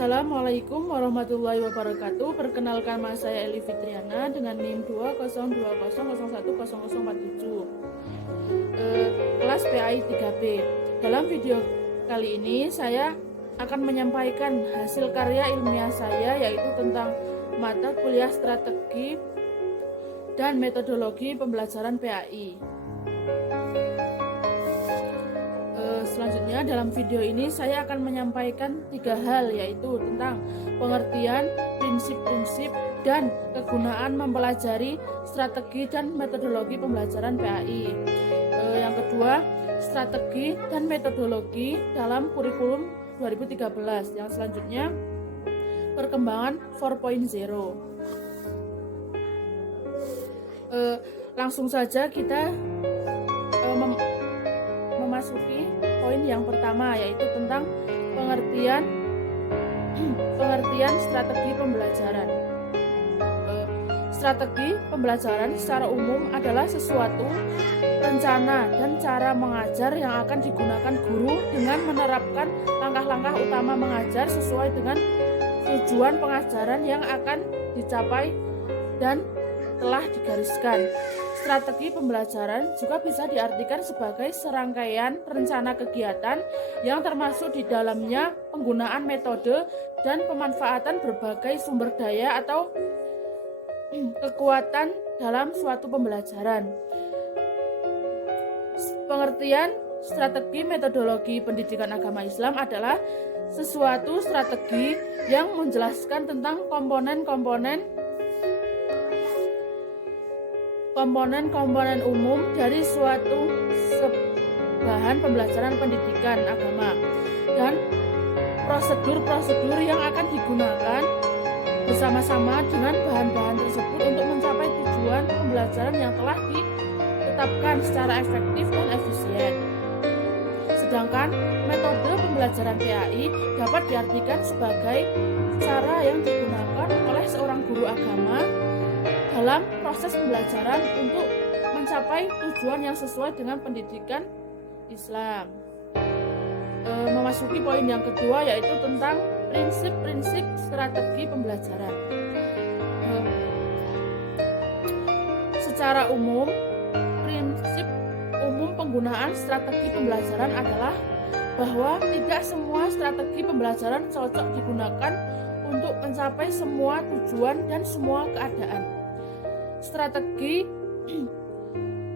Assalamualaikum warahmatullahi wabarakatuh. Perkenalkan, nama saya Eli Fitriana dengan NIM 20200101047. Kelas PAI 3B. Dalam video kali ini saya akan menyampaikan hasil karya ilmiah saya, yaitu tentang mata kuliah strategi dan metodologi pembelajaran PAI. Selanjutnya dalam video ini saya akan menyampaikan 3 hal, yaitu tentang pengertian, prinsip-prinsip, dan kegunaan mempelajari strategi dan metodologi pembelajaran PAI. Yang kedua, strategi dan metodologi dalam kurikulum 2013. Yang selanjutnya, perkembangan 4.0. Langsung saja kita memasuki poin yang pertama, yaitu tentang pengertian strategi pembelajaran. Strategi pembelajaran secara umum adalah sesuatu rencana dan cara mengajar yang akan digunakan guru dengan menerapkan langkah-langkah utama mengajar sesuai dengan tujuan pengajaran yang akan dicapai dan telah digariskan. Strategi pembelajaran juga bisa diartikan sebagai serangkaian rencana kegiatan yang termasuk di dalamnya penggunaan metode dan pemanfaatan berbagai sumber daya atau kekuatan dalam suatu pembelajaran. Pengertian strategi metodologi pendidikan agama Islam adalah sesuatu strategi yang menjelaskan tentang komponen-komponen umum dari suatu bahan pembelajaran pendidikan agama dan prosedur-prosedur yang akan digunakan bersama-sama dengan bahan-bahan tersebut untuk mencapai tujuan pembelajaran yang telah ditetapkan secara efektif dan efisien. Sedangkan metode pembelajaran PAI dapat diartikan sebagai cara yang digunakan oleh seorang guru agama dalam proses pembelajaran untuk mencapai tujuan yang sesuai dengan pendidikan Islam. Memasuki poin yang kedua, yaitu tentang prinsip-prinsip strategi pembelajaran. Secara umum, prinsip umum penggunaan strategi pembelajaran adalah bahwa tidak semua strategi pembelajaran cocok digunakan untuk mencapai semua tujuan dan semua keadaan.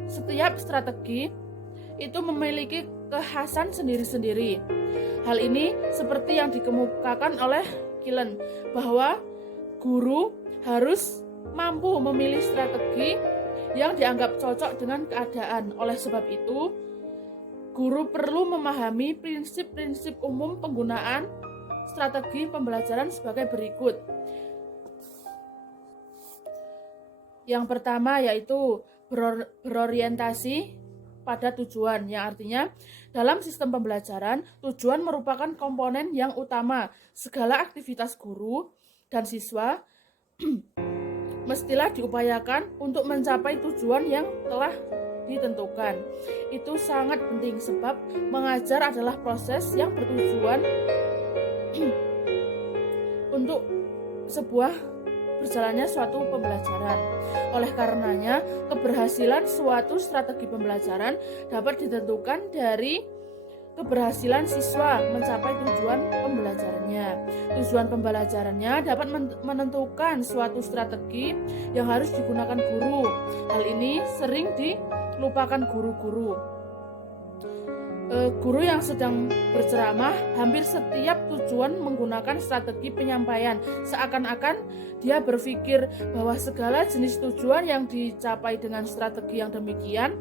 Setiap strategi itu memiliki kekhasan sendiri-sendiri. Hal ini seperti yang dikemukakan oleh Killen, bahwa guru harus mampu memilih strategi yang dianggap cocok dengan keadaan. Oleh sebab itu, guru perlu memahami prinsip-prinsip umum penggunaan strategi pembelajaran sebagai berikut. Yang pertama yaitu berorientasi pada tujuan, yang artinya dalam sistem pembelajaran, tujuan merupakan komponen yang utama. Segala aktivitas guru dan siswa mestilah diupayakan untuk mencapai tujuan yang telah ditentukan. Itu sangat penting sebab mengajar adalah proses yang bertujuan untuk berjalannya suatu pembelajaran. Oleh karenanya, keberhasilan suatu strategi pembelajaran dapat ditentukan dari keberhasilan siswa mencapai tujuan pembelajarannya. Tujuan pembelajarannya dapat menentukan suatu strategi yang harus digunakan guru. Hal ini sering dilupakan guru-guru. Guru yang sedang berceramah hampir setiap tujuan menggunakan strategi penyampaian, seakan-akan dia berpikir bahwa segala jenis tujuan yang dicapai dengan strategi yang demikian.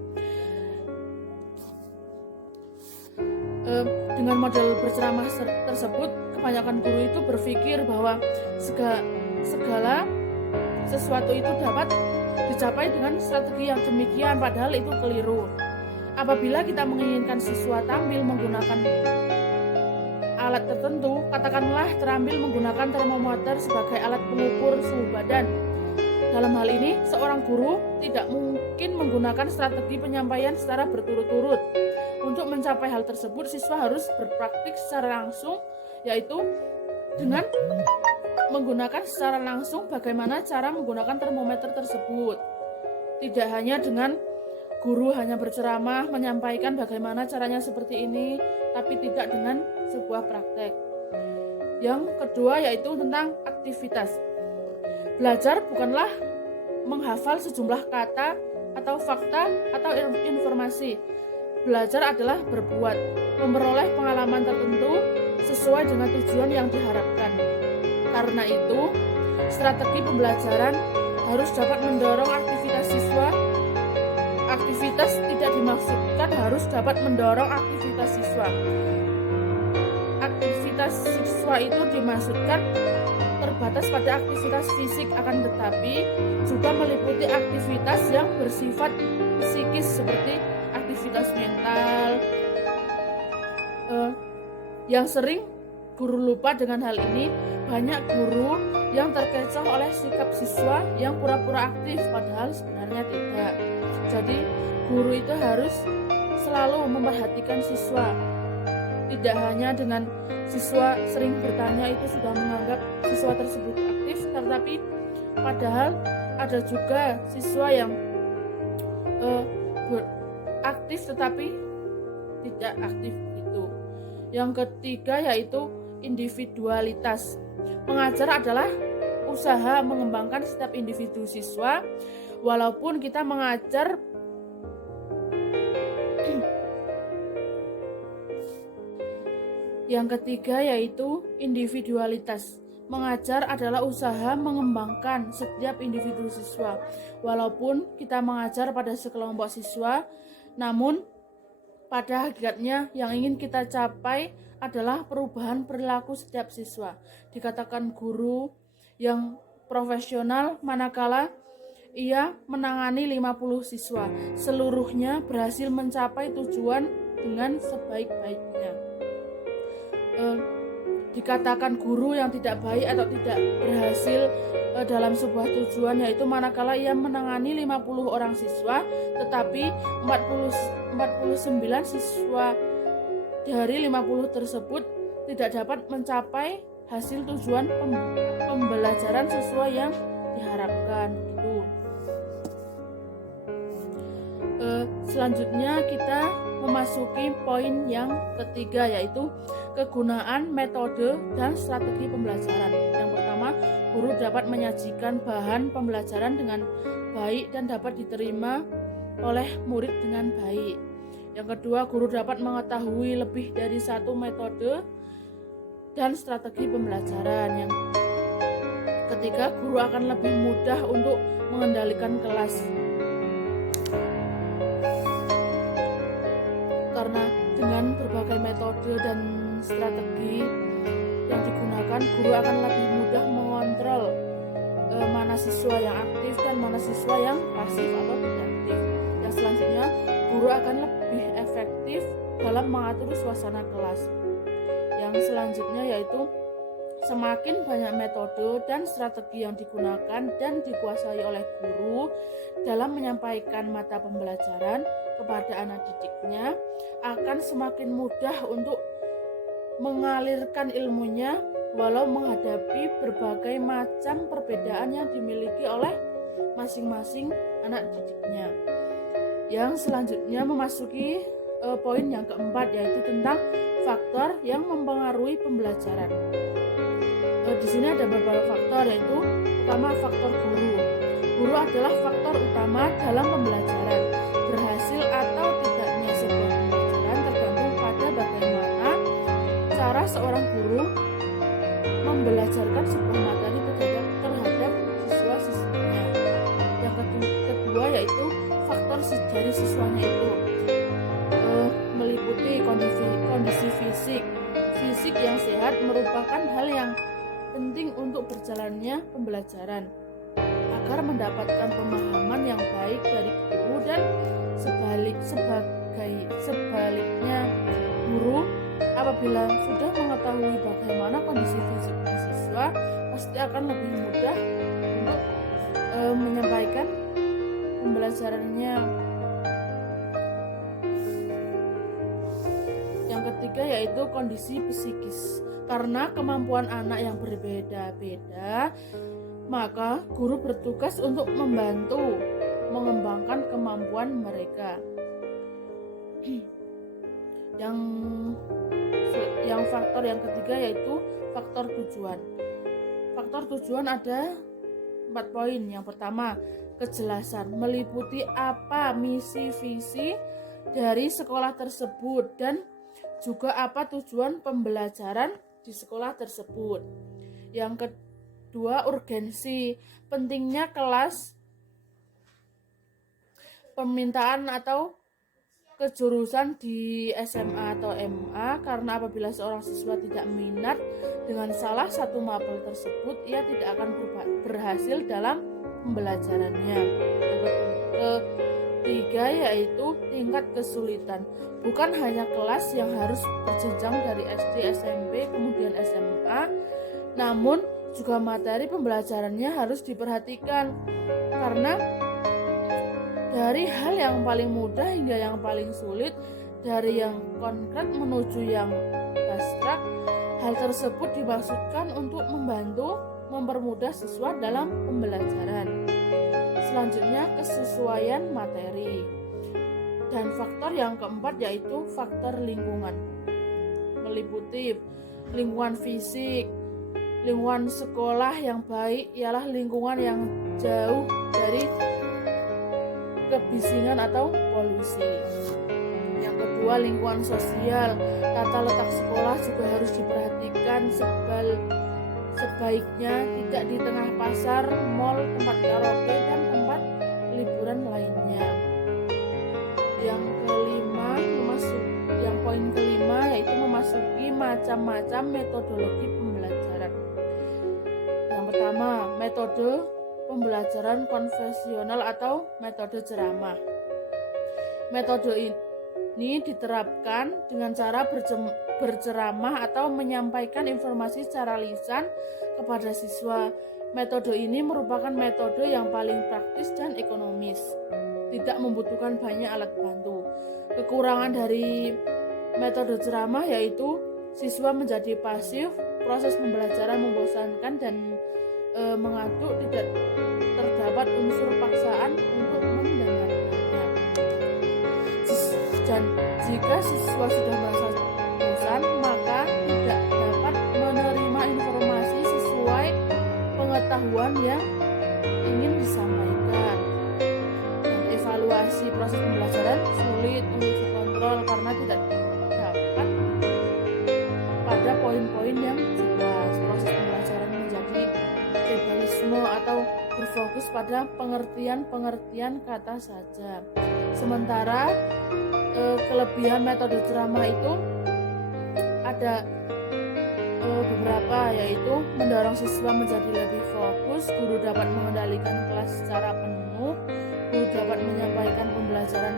Dengan model berceramah tersebut, kebanyakan guru itu berpikir bahwa segala sesuatu itu dapat dicapai dengan strategi yang demikian, padahal itu keliru. Apabila kita menginginkan siswa tampil menggunakan alat tertentu, katakanlah terampil menggunakan termometer sebagai alat pengukur suhu badan. Dalam hal ini, seorang guru tidak mungkin menggunakan strategi penyampaian secara berturut-turut. Untuk mencapai hal tersebut, siswa harus berpraktik secara langsung, yaitu dengan menggunakan secara langsung bagaimana cara menggunakan termometer tersebut. Tidak hanya dengan guru hanya berceramah menyampaikan bagaimana caranya seperti ini, tapi tidak dengan sebuah praktek. Yang kedua yaitu tentang aktivitas. Belajar bukanlah menghafal sejumlah kata atau fakta atau informasi. Belajar adalah berbuat, memperoleh pengalaman tertentu sesuai dengan tujuan yang diharapkan. Karena itu, strategi pembelajaran harus dapat mendorong aktivitas siswa. Aktivitas tidak dimaksudkan harus dapat mendorong aktivitas siswa. Aktivitas siswa itu dimaksudkan terbatas pada aktivitas fisik, akan tetapi juga meliputi aktivitas yang bersifat psikis seperti aktivitas mental. Yang sering guru lupa dengan hal ini, banyak guru yang terkecoh oleh sikap siswa yang pura-pura aktif padahal sebenarnya tidak. Jadi guru itu harus selalu memperhatikan siswa. Tidak hanya dengan siswa sering bertanya itu sudah menganggap siswa tersebut aktif, tetapi padahal ada juga siswa yang aktif tetapi tidak aktif itu. Yang ketiga yaitu individualitas. Mengajar adalah usaha mengembangkan setiap individu siswa. Walaupun kita mengajar yang ketiga yaitu individualitas. Mengajar adalah usaha mengembangkan setiap individu siswa. Walaupun kita mengajar pada sekelompok siswa, namun pada hakikatnya yang ingin kita capai adalah perubahan perilaku setiap siswa. Dikatakan guru yang profesional manakala ia menangani 50 siswa, seluruhnya berhasil mencapai tujuan dengan sebaik-baiknya. Dikatakan guru yang tidak baik atau tidak berhasil dalam sebuah tujuan yaitu manakala ia menangani 50 orang siswa tetapi 49 siswa dari 50 tersebut tidak dapat mencapai hasil tujuan pembelajaran sesuai yang diharapkan gitu. Selanjutnya kita memasuki poin yang ketiga yaitu kegunaan metode dan strategi pembelajaran. Yang pertama, guru dapat menyajikan bahan pembelajaran dengan baik dan dapat diterima oleh murid dengan baik. Yang kedua, guru dapat mengetahui lebih dari satu metode dan strategi pembelajaran. Yang ketiga, guru akan lebih mudah untuk mengendalikan kelas. Karena dengan berbagai metode dan strategi yang digunakan, guru akan lebih mudah mengontrol mana siswa yang aktif dan mana siswa yang pasif atau tidak aktif. Yang selanjutnya, guru akan lebih efektif dalam mengatur suasana kelas. Yang selanjutnya yaitu semakin banyak metode dan strategi yang digunakan dan dikuasai oleh guru dalam menyampaikan mata pembelajaran kepada anak didiknya, akan semakin mudah untuk mengalirkan ilmunya walau menghadapi berbagai macam perbedaan yang dimiliki oleh masing-masing anak didiknya. Yang selanjutnya memasuki poin yang keempat yaitu tentang faktor yang mempengaruhi pembelajaran. Di sini ada beberapa faktor yaitu pertama faktor guru. Guru adalah faktor utama dalam pembelajaran. Berhasil atau tidaknya sebuah pembelajaran tergantung pada bagaimana cara seorang guru membelajarkan sebuah materi terhadap siswa-siswanya. Yang kedua yaitu faktor dari siswanya itu meliputi kondisi fisik. Fisik yang sehat merupakan hal yang penting untuk berjalannya pembelajaran agar mendapatkan pemahaman yang baik dari guru dan sebaliknya guru apabila sudah mengetahui bagaimana kondisi fisiknya siswa pasti akan lebih mudah untuk menyampaikan pembelajarannya. Yang ketiga yaitu kondisi psikis. Karena kemampuan anak yang berbeda-beda, maka guru bertugas untuk membantu mengembangkan kemampuan mereka. Yang faktor yang ketiga yaitu faktor tujuan. Faktor tujuan ada 4 poin. Yang pertama, kejelasan, meliputi apa misi visi dari sekolah tersebut dan juga apa tujuan pembelajaran di sekolah tersebut. Yang kedua, urgensi, pentingnya kelas, permintaan atau kejurusan di SMA atau MA, karena apabila seorang siswa tidak minat dengan salah satu mapel tersebut, ia tidak akan berhasil dalam pembelajarannya. Yang ketiga yaitu tingkat kesulitan. Bukan hanya kelas yang harus berjenjang dari SD, SMP, kemudian SMA, namun juga materi pembelajarannya harus diperhatikan, karena dari hal yang paling mudah hingga yang paling sulit, dari yang konkret menuju yang abstrak, hal tersebut dimaksudkan untuk membantu mempermudah siswa dalam pembelajaran. Selanjutnya, kesesuaian materi. Dan faktor yang keempat yaitu faktor lingkungan, meliputi lingkungan fisik. Lingkungan sekolah yang baik ialah lingkungan yang jauh dari kebisingan atau polusi. Yang kedua, lingkungan sosial. Tata letak sekolah juga harus diperhatikan, sebaiknya tidak di tengah pasar, mal, tempat karaoke, dan tempat liburan lainnya. Poin kelima yaitu memasuki macam-macam metodologi pembelajaran. Yang pertama, metode pembelajaran konvensional atau metode ceramah. Metode ini diterapkan dengan cara berceramah atau menyampaikan informasi secara lisan kepada siswa. Metode ini merupakan metode yang paling praktis dan ekonomis, tidak membutuhkan banyak alat bantu. Kekurangan dari metode ceramah yaitu siswa menjadi pasif, proses pembelajaran membosankan dan mengantuk, tidak terdapat unsur paksaan untuk mendengarkannya. Dan jika siswa sudah merasa bosan, maka tidak dapat menerima informasi sesuai pengetahuan yang ingin disampaikan. Dan evaluasi proses pembelajaran sulit untuk dikontrol karena tidak dapat pada poin-poin yang jelas. Proses pembelajaran menjadi verbalisme atau berfokus pada pengertian kata saja. Sementara kelebihan metode ceramah itu ada beberapa, yaitu mendorong siswa menjadi lebih fokus, guru dapat mengendalikan kelas secara penuh, guru dapat menyampaikan pembelajaran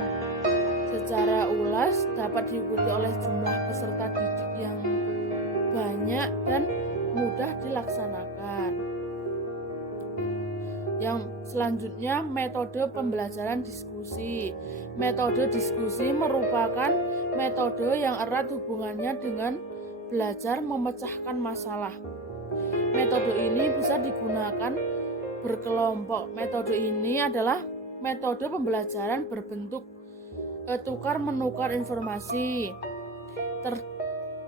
secara ulas, dapat diikuti oleh jumlah peserta didik yang banyak dan mudah dilaksanakan. Yang selanjutnya, metode pembelajaran diskusi. Metode diskusi merupakan metode yang erat hubungannya dengan belajar memecahkan masalah. Metode ini bisa digunakan berkelompok. Metode ini adalah metode pembelajaran berbentuk tukar-menukar informasi,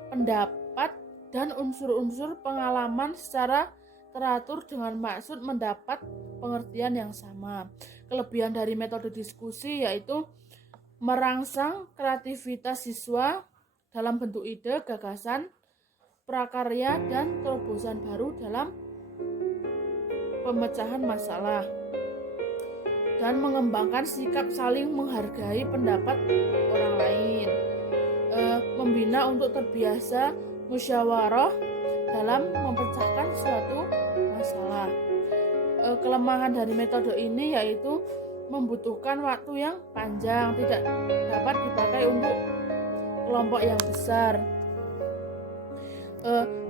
pendapat, dan unsur-unsur pengalaman secara teratur dengan maksud mendapat pengertian yang sama. Kelebihan dari metode diskusi yaitu merangsang kreativitas siswa dalam bentuk ide, gagasan, prakarya, dan terobosan baru dalam pemecahan masalah, dan mengembangkan sikap saling menghargai pendapat orang lain, membina untuk terbiasa musyawarah dalam memecahkan suatu masalah. Kelemahan dari metode ini yaitu membutuhkan waktu yang panjang, tidak dapat dipakai untuk kelompok yang besar.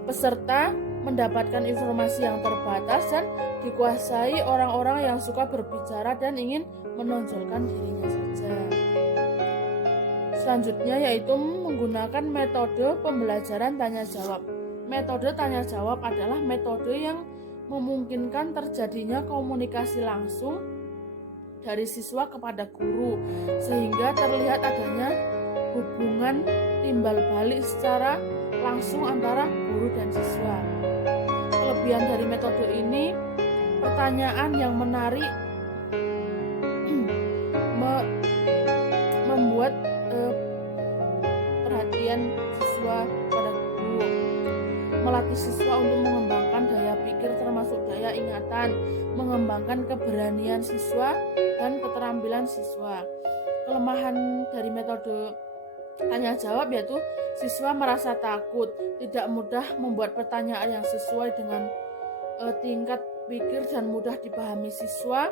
Peserta mendapatkan informasi yang terbatas dan dikuasai orang-orang yang suka berbicara dan ingin menonjolkan dirinya saja. Selanjutnya yaitu menggunakan metode pembelajaran tanya jawab. Metode tanya jawab adalah metode yang memungkinkan terjadinya komunikasi langsung dari siswa kepada guru, sehingga terlihat adanya hubungan timbal balik secara langsung antara guru dan siswa. Kelebihan dari metode ini, pertanyaan yang menarik membuat perhatian siswa pada guru, melatih siswa untuk mengembangkan daya pikir termasuk daya ingatan, mengembangkan keberanian siswa dan keterampilan siswa. Kelemahan dari metode tanya jawab yaitu siswa merasa takut, tidak mudah membuat pertanyaan yang sesuai dengan tingkat pikir dan mudah dipahami siswa,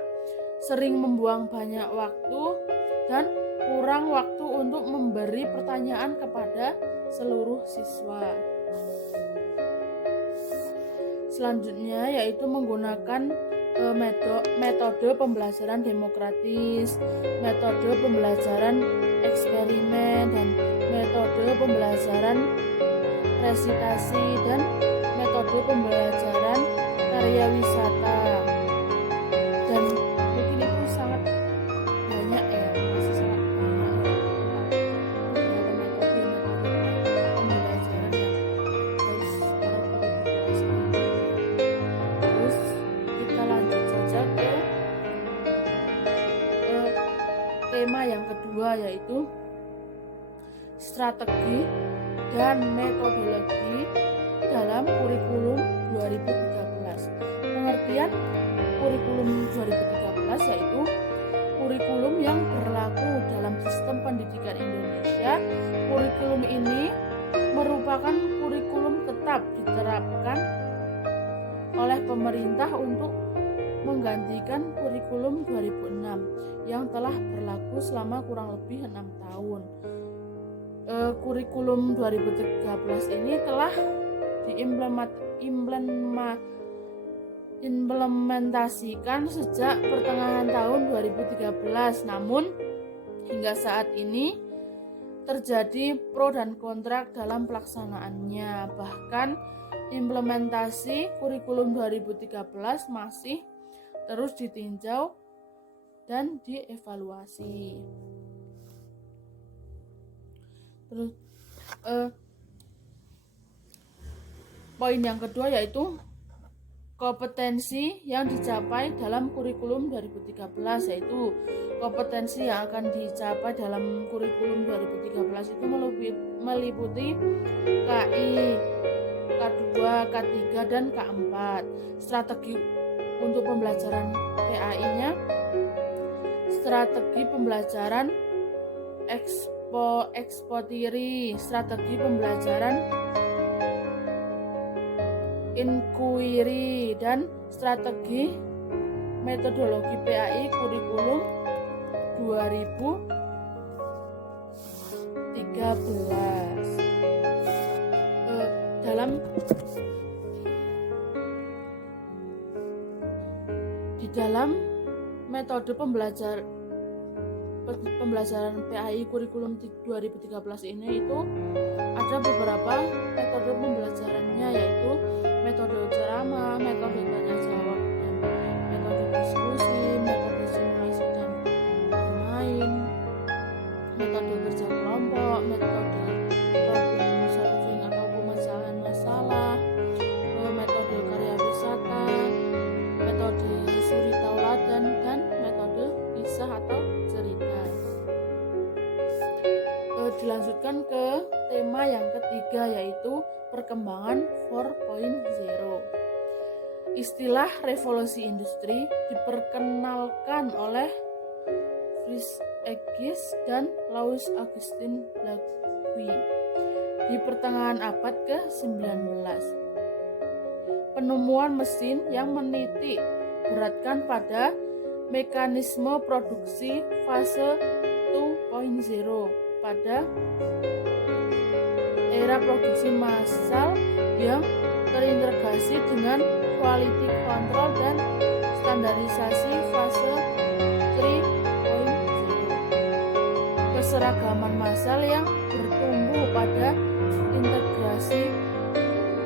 sering membuang banyak waktu dan kurang waktu untuk memberi pertanyaan kepada seluruh siswa. Selanjutnya yaitu menggunakan metode pembelajaran demokratis, metode pembelajaran eksperimen, dan metode pembelajaran resitasi, dan metode pembelajaran karya wisata. Dan mungkin itu sangat banyak ya, masih sangat banyak metode pembelajaran yang harus para guru dikuasai. Terus kita lanjut saja ke tema yang kedua, yaitu strategi dan metodologi dalam kurikulum 2013. Pengertian kurikulum 2013 yaitu kurikulum yang berlaku dalam sistem pendidikan Indonesia. Kurikulum ini merupakan kurikulum tetap diterapkan oleh pemerintah untuk menggantikan kurikulum 2006 yang telah berlaku selama kurang lebih 6 tahun. Kurikulum 2013 ini telah diimplementasikan sejak pertengahan tahun 2013, namun hingga saat ini terjadi pro dan kontra dalam pelaksanaannya. Bahkan implementasi kurikulum 2013 masih terus ditinjau dan dievaluasi. Terus poin yang kedua yaitu kompetensi yang dicapai dalam kurikulum 2013, yaitu kompetensi yang akan dicapai dalam kurikulum 2013 itu meliputi KI, K2, K3, dan K4. Strategi untuk pembelajaran PAI-nya, strategi pembelajaran ekspositiri, strategi pembelajaran inquiry, dan strategi metodologi PAI kurikulum 2013. Di dalam metode pembelajaran PAI kurikulum 2013 ini itu ada beberapa metode pembelajarannya, yaitu metode ceramah, metode tanya jawab, dan metode diskusi, metode simulasi dan bermain, metode kerja kelompok, metode problem solving atau pemecahan masalah, metode karya wisata, metode suri tauladan, dan metode kisah atau cerita. Dilanjutkan ke tema yang ketiga, yaitu perkembangan 4.0. Istilah revolusi industri diperkenalkan oleh Fritz Egis dan Louis Augustin Blackwell di pertengahan abad ke-19. Penemuan mesin yang menitik beratkan pada mekanisme produksi fase 2.0 pada era produksi massal yang terintegrasi dengan quality control dan standarisasi fase 3.0. keseragaman massal yang bertumbuh pada integrasi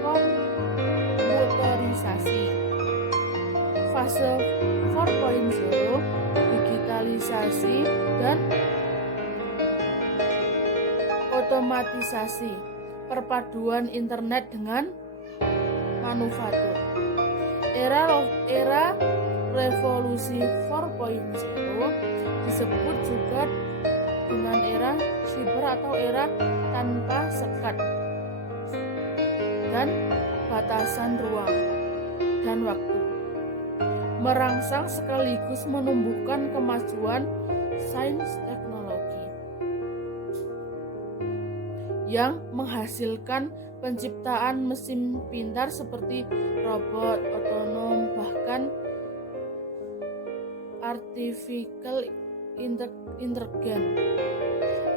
komputerisasi. Fase 4.0 digitalisasi dan otomatisasi, perpaduan internet dengan manufaktur. Era revolusi 4.0 disebut juga dengan era siber atau era tanpa sekat dan batasan ruang dan waktu, merangsang sekaligus menumbuhkan kemajuan sains teknologi yang menghasilkan penciptaan mesin pintar seperti robot otonom, bahkan artificial intelligence.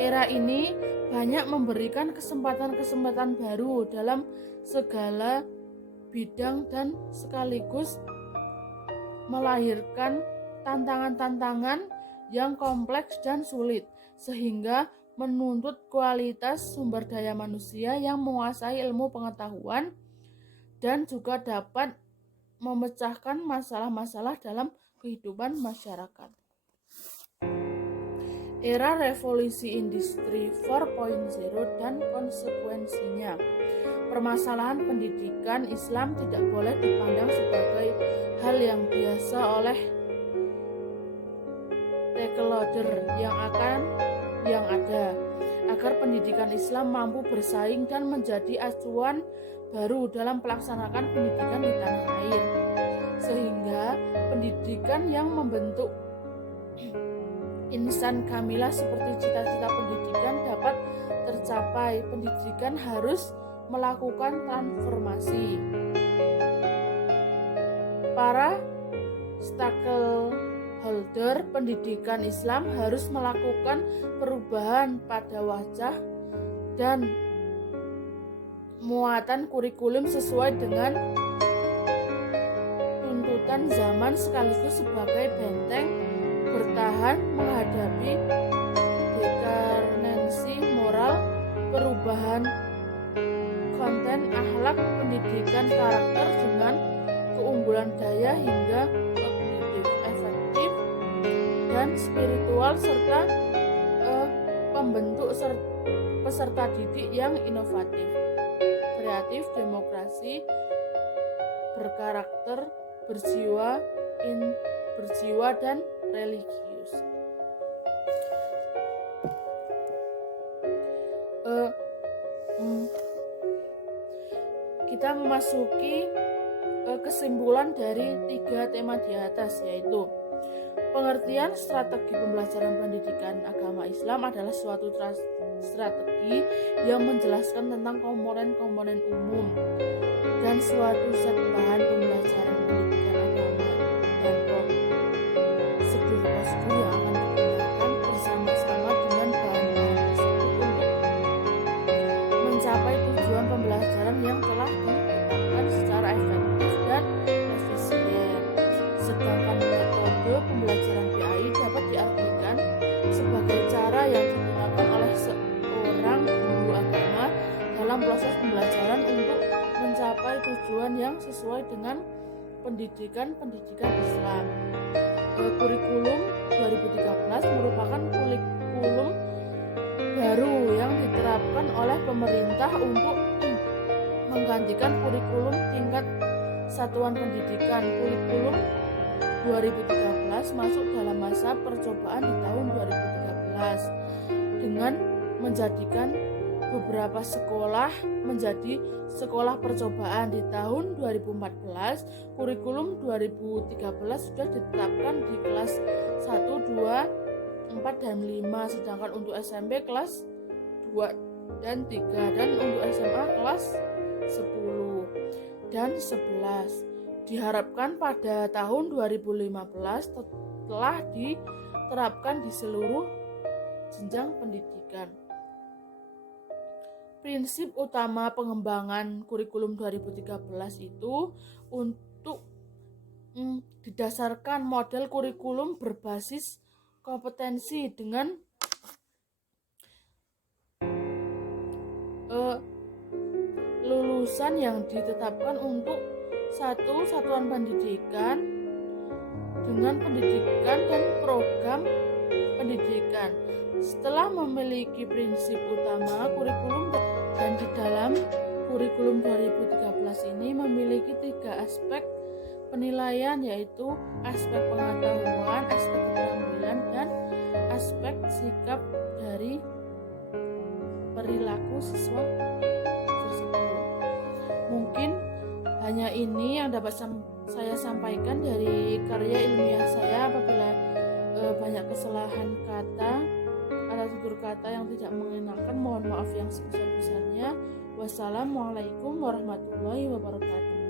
Era ini banyak memberikan kesempatan-kesempatan baru dalam segala bidang dan sekaligus melahirkan tantangan-tantangan yang kompleks dan sulit, sehingga menuntut kualitas sumber daya manusia yang menguasai ilmu pengetahuan dan juga dapat memecahkan masalah-masalah dalam kehidupan masyarakat. Era revolusi industri 4.0 dan konsekuensinya. Permasalahan pendidikan Islam tidak boleh dipandang sebagai hal yang biasa oleh stakeholder yang ada, agar pendidikan Islam mampu bersaing dan menjadi acuan baru dalam melaksanakan pendidikan di tanah air, sehingga pendidikan yang membentuk insan kamilah seperti cita-cita pendidikan dapat tercapai. Pendidikan harus melakukan transformasi. Para stakeholder pendidikan Islam harus melakukan perubahan pada wajah dan muatan kurikulum sesuai dengan tuntutan zaman sekaligus sebagai benteng bertahan menghadapi dekadенsi moral, perubahan konten, akhlak, pendidikan karakter dengan keunggulan daya hingga kognitif, efektif, dan spiritual, serta pembentuk peserta didik yang inovatif, kreatif, demokrasi, berkarakter, berjiwa, dan religius. Kita memasuki kesimpulan dari 3 tema di atas, yaitu pengertian strategi pembelajaran pendidikan agama Islam adalah suatu strategi yang menjelaskan tentang komponen-komponen umum dan suatu set bahan pembelajaran pendidikan agama dan prosedur-prosedur yang akan digunakan bersama-sama dengan bahan-bahan tersebut untuk mencapai tujuan pembelajaran yang telah ditetapkan secara efektif dan efisien. Sedangkan metode pembelajaran PAI dapat diartikan sebagai cara yang digunakan oleh seorang guru agama dalam proses pembelajaran untuk mencapai tujuan yang sesuai dengan pendidikan Islam. Kurikulum 2013 merupakan kurikulum baru yang diterapkan oleh pemerintah untuk menggantikan kurikulum tingkat satuan pendidikan. Kurikulum 2013 masuk dalam masa percobaan di tahun 2013 dengan menjadikan beberapa sekolah menjadi sekolah percobaan. Di tahun 2014, kurikulum 2013 sudah ditetapkan di kelas 1, 2, 4, dan 5, sedangkan untuk SMP kelas 2 dan 3, dan untuk SMA kelas 10 dan 11. Diharapkan pada tahun 2015 telah diterapkan di seluruh jenjang pendidikan. Prinsip utama pengembangan kurikulum 2013 itu untuk didasarkan model kurikulum berbasis kompetensi dengan eh, lulusan yang ditetapkan untuk satu satuan pendidikan dengan pendidikan dan program pendidikan. Setelah memiliki prinsip utama kurikulum, dan di dalam kurikulum 2013 ini memiliki 3 aspek penilaian, yaitu aspek pengetahuan, aspek keterampilan, dan aspek sikap dari perilaku siswa tersebut. Mungkin hanya ini yang dapat saya sampaikan dari karya ilmiah saya. Apabila banyak kesalahan kata atau tutur kata yang tidak mengenakan, mohon maaf yang sebesar-besarnya. Wassalamualaikum warahmatullahi wabarakatuh.